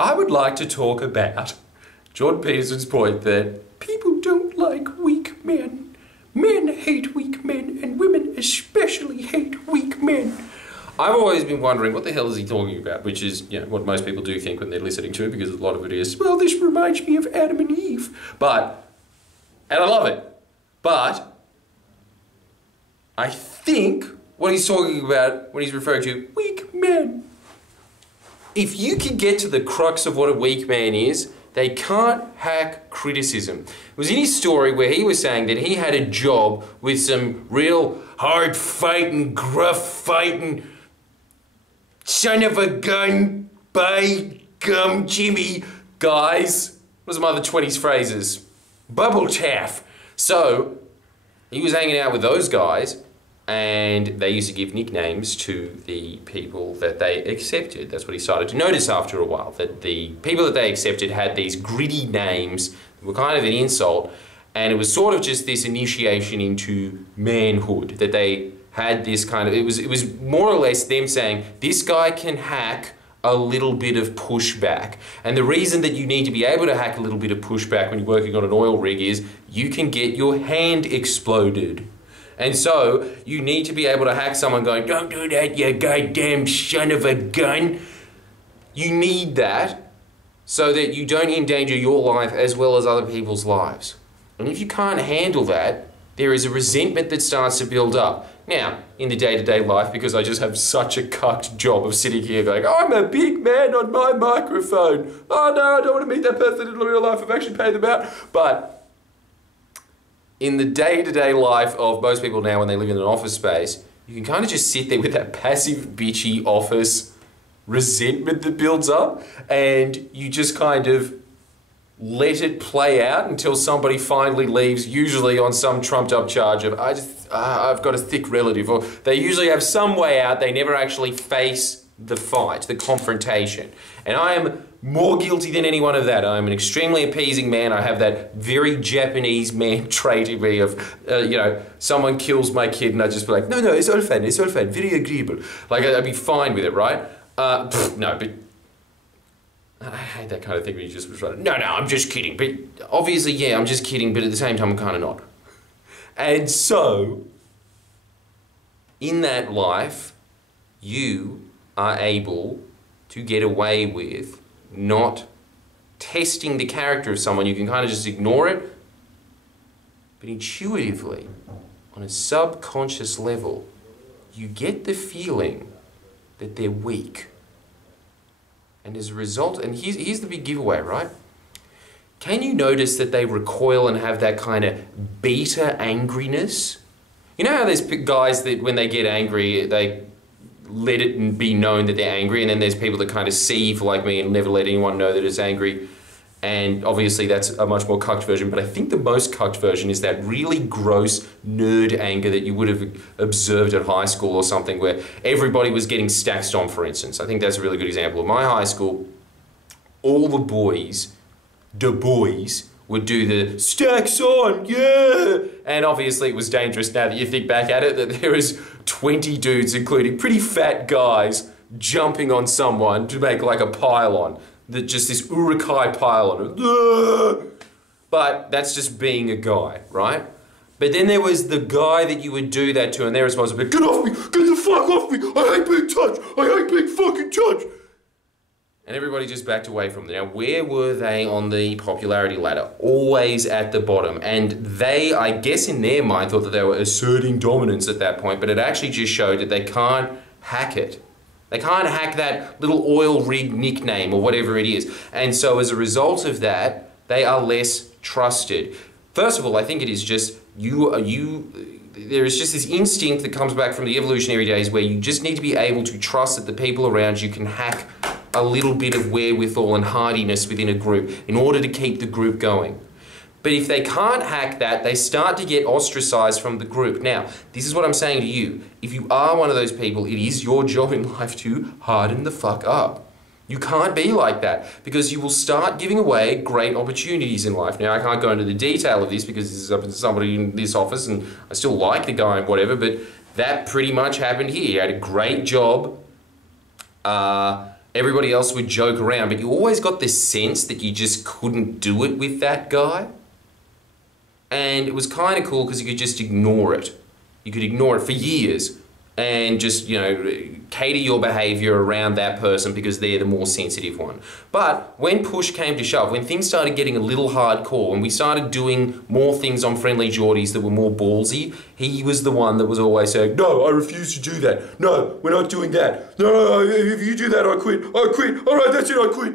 I would like to talk about Jordan Peterson's point that people don't like weak men. Men hate weak men, and women especially hate weak men. I've always been wondering, what the hell is he talking about? Which is, you know, what most people do think when they're listening to it, because a lot of it is, well, this reminds me of Adam and Eve. And I love it. But I think what he's talking about when he's referring to weak men. If you can get to the crux of what a weak man is, they can't hack criticism. It was in his story where he was saying that he had a job with some real hard-fighting, gruff-fighting, son of a gun, by gum, Jimmy, guys. What are some other 20s phrases? Bubble taff. So, he was hanging out with those guys, and they used to give nicknames to the people that they accepted. That's what he started to notice after a while, that the people that they accepted had these gritty names that were kind of an insult, and it was sort of just this initiation into manhood, that they had this kind of, it was more or less them saying, this guy can hack a little bit of pushback. And the reason that you need to be able to hack a little bit of pushback when you're working on an oil rig is you can get your hand exploded. And so you need to be able to hack someone going, don't do that, you goddamn son of a gun. You need that so that you don't endanger your life as well as other people's lives. And if you can't handle that, there is a resentment that starts to build up. Now, in the day-to-day life, because I just have such a cucked job of sitting here going, I'm a big man on my microphone. Oh no, I don't want to meet that person in real life. I've actually paid them out. But in the day-to-day life of most people now when they live in an office space, you can kind of just sit there with that passive, bitchy office resentment that builds up, and you just kind of let it play out until somebody finally leaves, usually on some trumped up charge of, I've got a thick relative, or they usually have some way out, they never actually face the fight, the confrontation. And I am more guilty than anyone of that. I'm an extremely appeasing man. I have that very Japanese man trait in me of, you know, someone kills my kid and I just be like, no, it's all fine, very agreeable. Like, I'd be fine with it, right? No, but I hate that kind of thing when you just was right. No, I'm just kidding. But obviously, yeah, I'm just kidding, but at the same time, I'm kind of not. And so, in that life, you are able to get away with not testing the character of someone. You can kind of just ignore it, but intuitively, on a subconscious level, you get the feeling that they're weak. And as a result, and here's the big giveaway, right? Can you notice that they recoil and have that kind of beta angriness? You know how there's guys that when they get angry, they let it be known that they're angry, and then there's people that kind of sieve like me and never let anyone know that it's angry. And obviously that's a much more cucked version, but I think the most cucked version is that really gross nerd anger that you would have observed at high school or something, where everybody was getting stacked on, for instance. I think that's a really good example. At my high school, all the boys would do the stacks on, yeah! And obviously it was dangerous now that you think back at it, that there was 20 dudes, including pretty fat guys, jumping on someone to make like a pylon. Just this urukai pylon. But that's just being a guy, right? But then there was the guy that you would do that to, and their response would be, get off me, get the fuck off me, I hate being touched, I hate being fucking touched. And everybody just backed away from them. Now, where were they on the popularity ladder? Always at the bottom. And they, I guess in their mind, thought that they were asserting dominance at that point, but it actually just showed that they can't hack it. They can't hack that little oil rig nickname or whatever it is. And so as a result of that, they are less trusted. First of all, I think it is just there is just this instinct that comes back from the evolutionary days where you just need to be able to trust that the people around you can hack a little bit of wherewithal and hardiness within a group in order to keep the group going. But if they can't hack that, they start to get ostracized from the group. Now, this is what I'm saying to you. If you are one of those people, it is your job in life to harden the fuck up. You can't be like that because you will start giving away great opportunities in life. Now, I can't go into the detail of this because this is up to somebody in this office and I still like the guy and whatever, but that pretty much happened here. He had a great job everybody else would joke around, but you always got this sense that you just couldn't do it with that guy. And it was kind of cool because you could just ignore it. You could ignore it for years and just, you know, cater your behavior around that person because they're the more sensitive one. But when push came to shove, when things started getting a little hardcore, when we started doing more things on Friendly Geordies that were more ballsy, he was the one that was always saying, no, I refuse to do that. No, we're not doing that. No, if you do that, I quit. I quit. All right, that's it, I quit.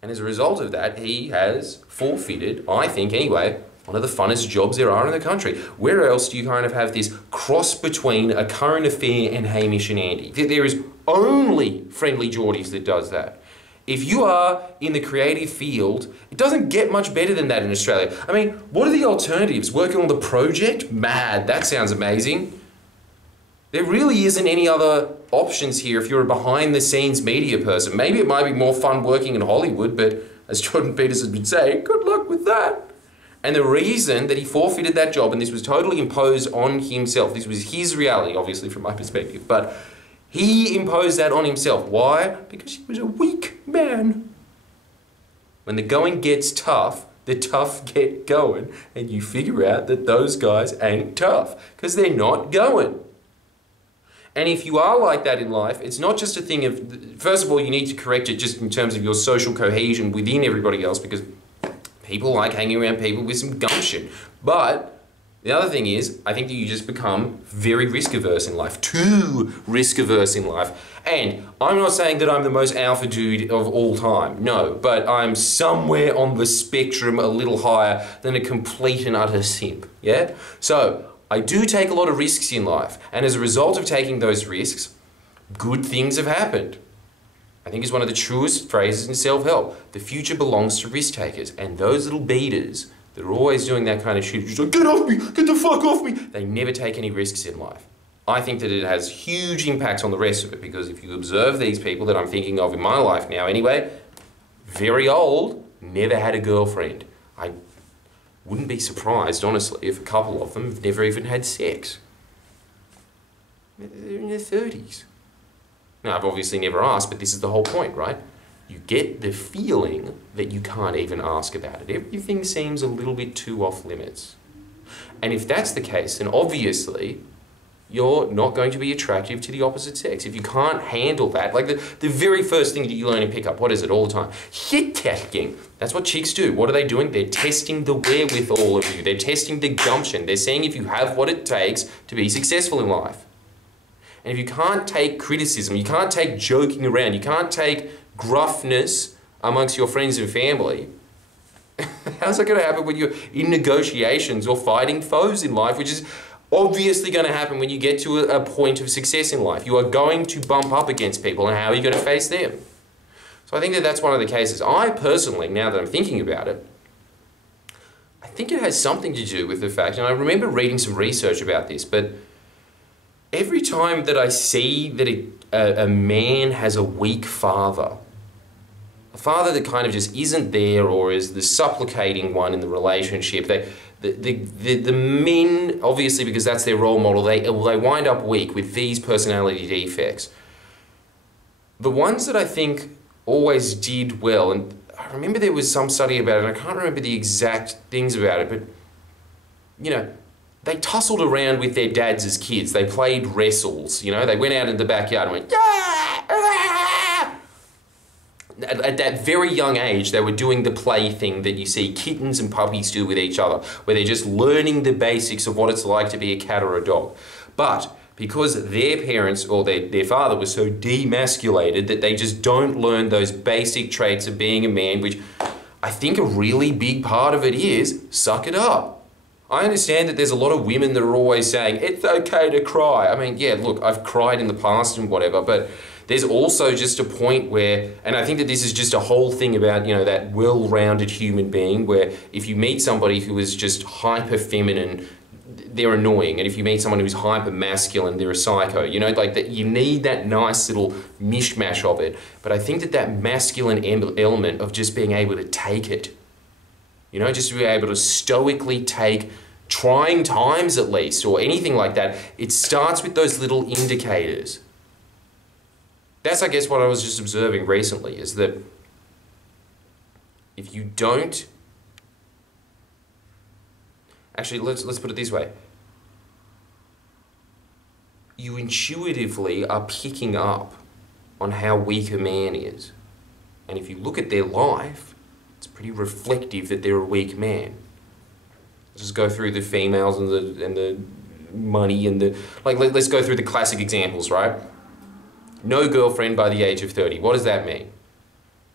And as a result of that, he has forfeited, I think anyway, one of the funnest jobs there are in the country. Where else do you kind of have this cross between A Current Affair and Hamish and Andy? There is only Friendly Geordies that does that. If you are in the creative field, it doesn't get much better than that in Australia. I mean, what are the alternatives? Working on The Project? Mad, that sounds amazing. There really isn't any other options here if you're a behind-the-scenes media person. Maybe it might be more fun working in Hollywood, but as Jordan Peterson would say, good luck with that. And the reason that he forfeited that job, and this was totally imposed on himself, this was his reality, obviously from my perspective, but he imposed that on himself. Why? Because he was a weak man. When the going gets tough, the tough get going, and you figure out that those guys ain't tough, because they're not going. And if you are like that in life, it's not just a thing of, first of all, you need to correct it just in terms of your social cohesion within everybody else, because people like hanging around people with some gumption. But the other thing is, I think that you just become very risk-averse in life, too risk-averse in life. And I'm not saying that I'm the most alpha dude of all time, no, but I'm somewhere on the spectrum a little higher than a complete and utter simp, yeah? So, I do take a lot of risks in life, and as a result of taking those risks, good things have happened. I think it's one of the truest phrases in self-help. The future belongs to risk takers. And those little beaters that are always doing that kind of shit, just like, get off me, get the fuck off me, they never take any risks in life. I think that it has huge impacts on the rest of it, because if you observe these people that I'm thinking of in my life now anyway, very old, never had a girlfriend. I wouldn't be surprised, honestly, if a couple of them have never even had sex. They're in their 30s. Now, I've obviously never asked, but this is the whole point, right? You get the feeling that you can't even ask about it. Everything seems a little bit too off limits. And if that's the case, then obviously you're not going to be attractive to the opposite sex. If you can't handle that, like the very first thing that you learn in pickup, what is it all the time? Shit testing. That's what chicks do. What are they doing? They're testing the wherewithal of you. They're testing the gumption. They're seeing if you have what it takes to be successful in life. And if you can't take criticism, you can't take joking around, you can't take gruffness amongst your friends and family, how's that going to happen when you're in negotiations or fighting foes in life, which is obviously going to happen when you get to a point of success in life. You are going to bump up against people, and how are you going to face them? So I think that that's one of the cases. I personally, now that I'm thinking about it, I think it has something to do with the fact, and I remember reading some research about this, but every time that I see that a man has a weak father, a father that kind of just isn't there or is the supplicating one in the relationship, the men, obviously because that's their role model, they wind up weak with these personality defects. The ones that I think always did well, and I remember there was some study about it, and I can't remember the exact things about it, but, you know, they tussled around with their dads as kids. They played wrestles, you know. They went out in the backyard and went, yeah! At that very young age, they were doing the play thing that you see kittens and puppies do with each other, where they're just learning the basics of what it's like to be a cat or a dog. But because their parents or their father was so demasculated that they just don't learn those basic traits of being a man, which I think a really big part of it is suck it up. I understand that there's a lot of women that are always saying, it's okay to cry. I mean, yeah, look, I've cried in the past and whatever, but there's also just a point where, and I think that this is just a whole thing about, you know, that well-rounded human being where if you meet somebody who is just hyper-feminine, they're annoying. And if you meet someone who's hyper-masculine, they're a psycho. You know, like that, you need that nice little mishmash of it. But I think that that masculine element of just being able to take it, you know, just to be able to stoically take trying times at least, or anything like that, it starts with those little indicators. that's, I guess, what I was just observing recently, is that if you don't... Actually, let's put it this way. You intuitively are picking up on how weak a man is. And if you look at their life, it's pretty reflective that they're a weak man. Just go through the females and the money and the... Like, let's go through the classic examples, right? No girlfriend by the age of 30. What does that mean?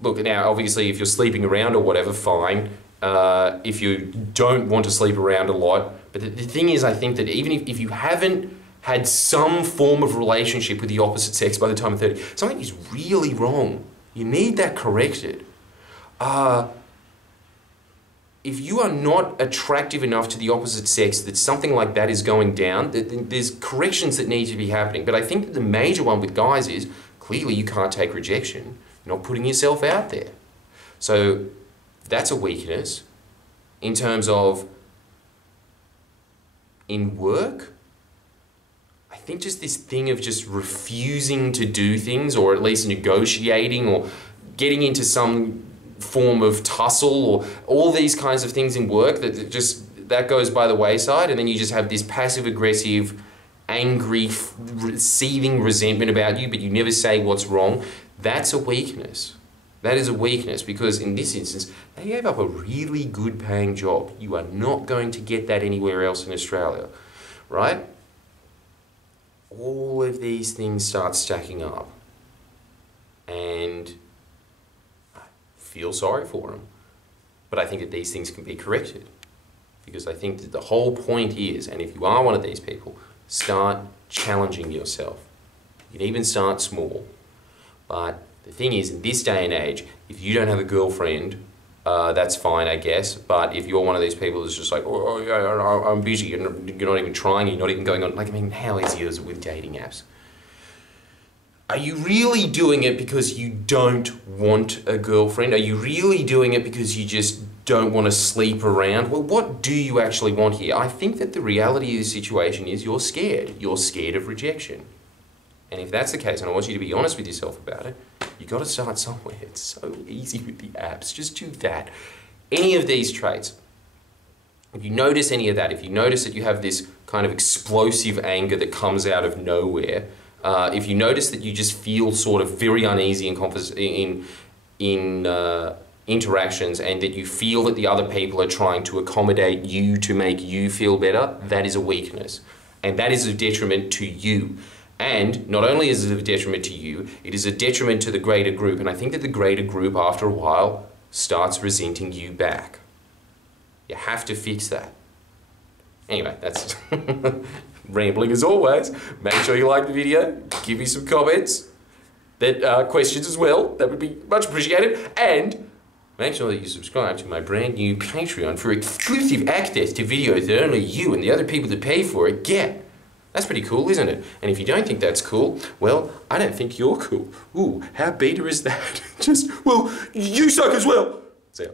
Look, now, obviously, if you're sleeping around or whatever, fine. If you don't want to sleep around a lot. But the thing is, I think that even if you haven't had some form of relationship with the opposite sex by the time of 30, something is really wrong. You need that corrected. If you are not attractive enough to the opposite sex that something like that is going down, there's corrections that need to be happening. But I think that the major one with guys is, clearly you can't take rejection. You're not putting yourself out there. So that's a weakness. In terms of in work, I think just this thing of just refusing to do things, or at least negotiating or getting into some form of tussle, or all these kinds of things in work, that goes by the wayside, and then you just have this passive aggressive, angry, seething resentment about you, but you never say what's wrong. That's a weakness. That is a weakness, because in this instance, they gave up a really good paying job. You are not going to get that anywhere else in Australia, right? All of these things start stacking up, and I feel sorry for them. But I think that these things can be corrected, because I think that the whole point is, and if you are one of these people, start challenging yourself. You can even start small. But the thing is, in this day and age, if you don't have a girlfriend, that's fine, I guess. But if you're one of these people that's just like, oh yeah, I'm busy, and you're not even trying, you're not even going on, like, I mean, how easy is it with dating apps? Are you really doing it because you don't want a girlfriend? Are you really doing it because you just don't want to sleep around? Well, what do you actually want here? I think that the reality of the situation is you're scared. You're scared of rejection. And if that's the case, and I want you to be honest with yourself about it, you've got to start somewhere. It's so easy with the apps. Just do that. Any of these traits, if you notice any of that, if you notice that you have this kind of explosive anger that comes out of nowhere, if you notice that you just feel sort of very uneasy in interactions, and that you feel that the other people are trying to accommodate you to make you feel better, that is a weakness. And that is a detriment to you. And not only is it a detriment to you, it is a detriment to the greater group. And I think that the greater group, after a while, starts resenting you back. You have to fix that. Anyway, that's rambling as always. Make sure you like the video, give me some comments, questions as well. That would be much appreciated. And make sure that you subscribe to my brand new Patreon for exclusive access to videos that only you and the other people that pay for it get. That's pretty cool, isn't it? And if you don't think that's cool, well, I don't think you're cool. Ooh, how beta is that? Well, you suck as well. See ya.